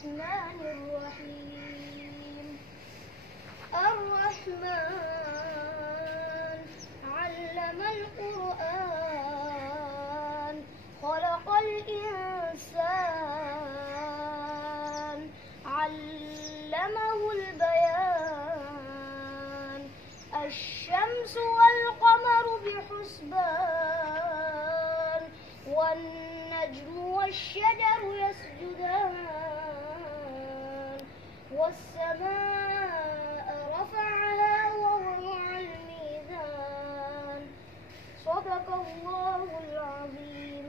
الرحمن الرحيم. الرحمن علم القرآن خلق الإنسان علمه البيان. الشمس والقمر بحسبان والنجم والشجر يسجدان والسماء رفعها ووضع الميزان. صدق الله العظيم.